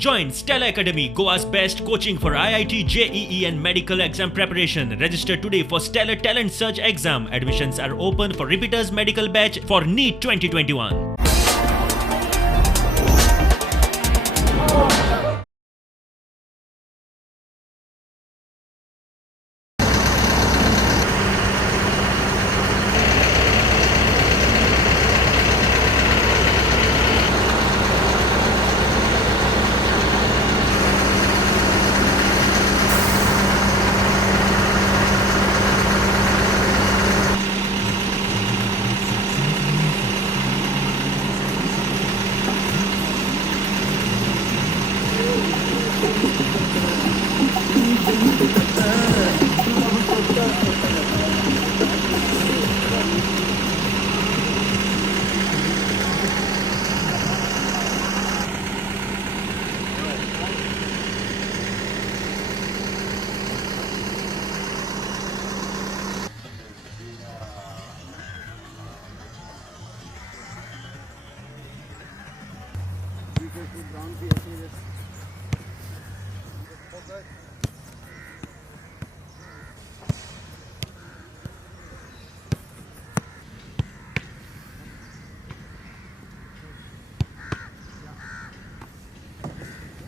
Join Stella Academy, Goa's best coaching for IIT, JEE and medical exam preparation. Register today for Stellar Talent Search exam. Admissions are open for repeaters medical batch for NEET 2021.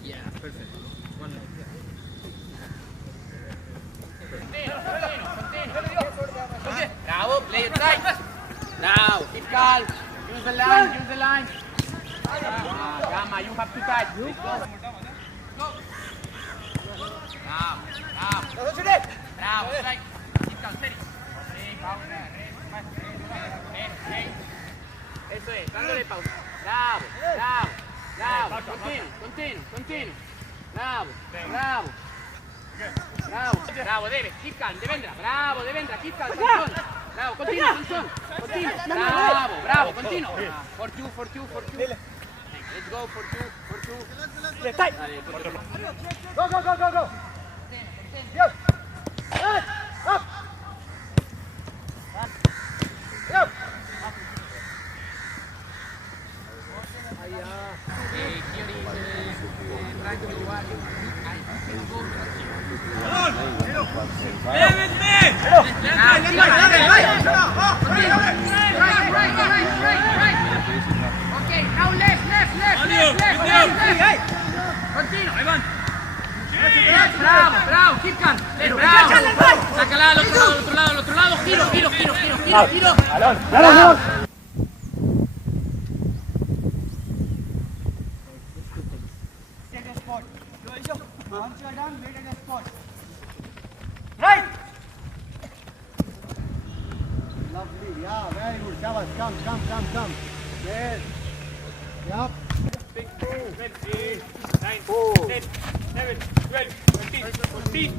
Yeah, perfect. One more. Bravo, play it right. Now, keep calm. Use the line, use the line. Gamma, you have to touch. Let's go. Bravo, strike. Keep calm, steady. Eso es, dándole pausa. Bravo, bravo, bravo. Continue. Bravo, bravo. Bravo, David, keep calm, Devendra. Bravo, Devendra, keep calm, Sansón. Bravo, continue. Bravo, continue. For two. Let's go, for two. Dale, Go. Yo. Up. Yo. Okay, now left. Continue, Ivan. Bravo, keep calm. Bravo. Sácala al otro lado. Giro. Balón. Take a spot. Once you are done, wait at the spot. Right. Lovely. Yeah, very good. Shabas, come. Yes. Yup. 6, 7, 8, 9, 10, 11, 12, 13, 14.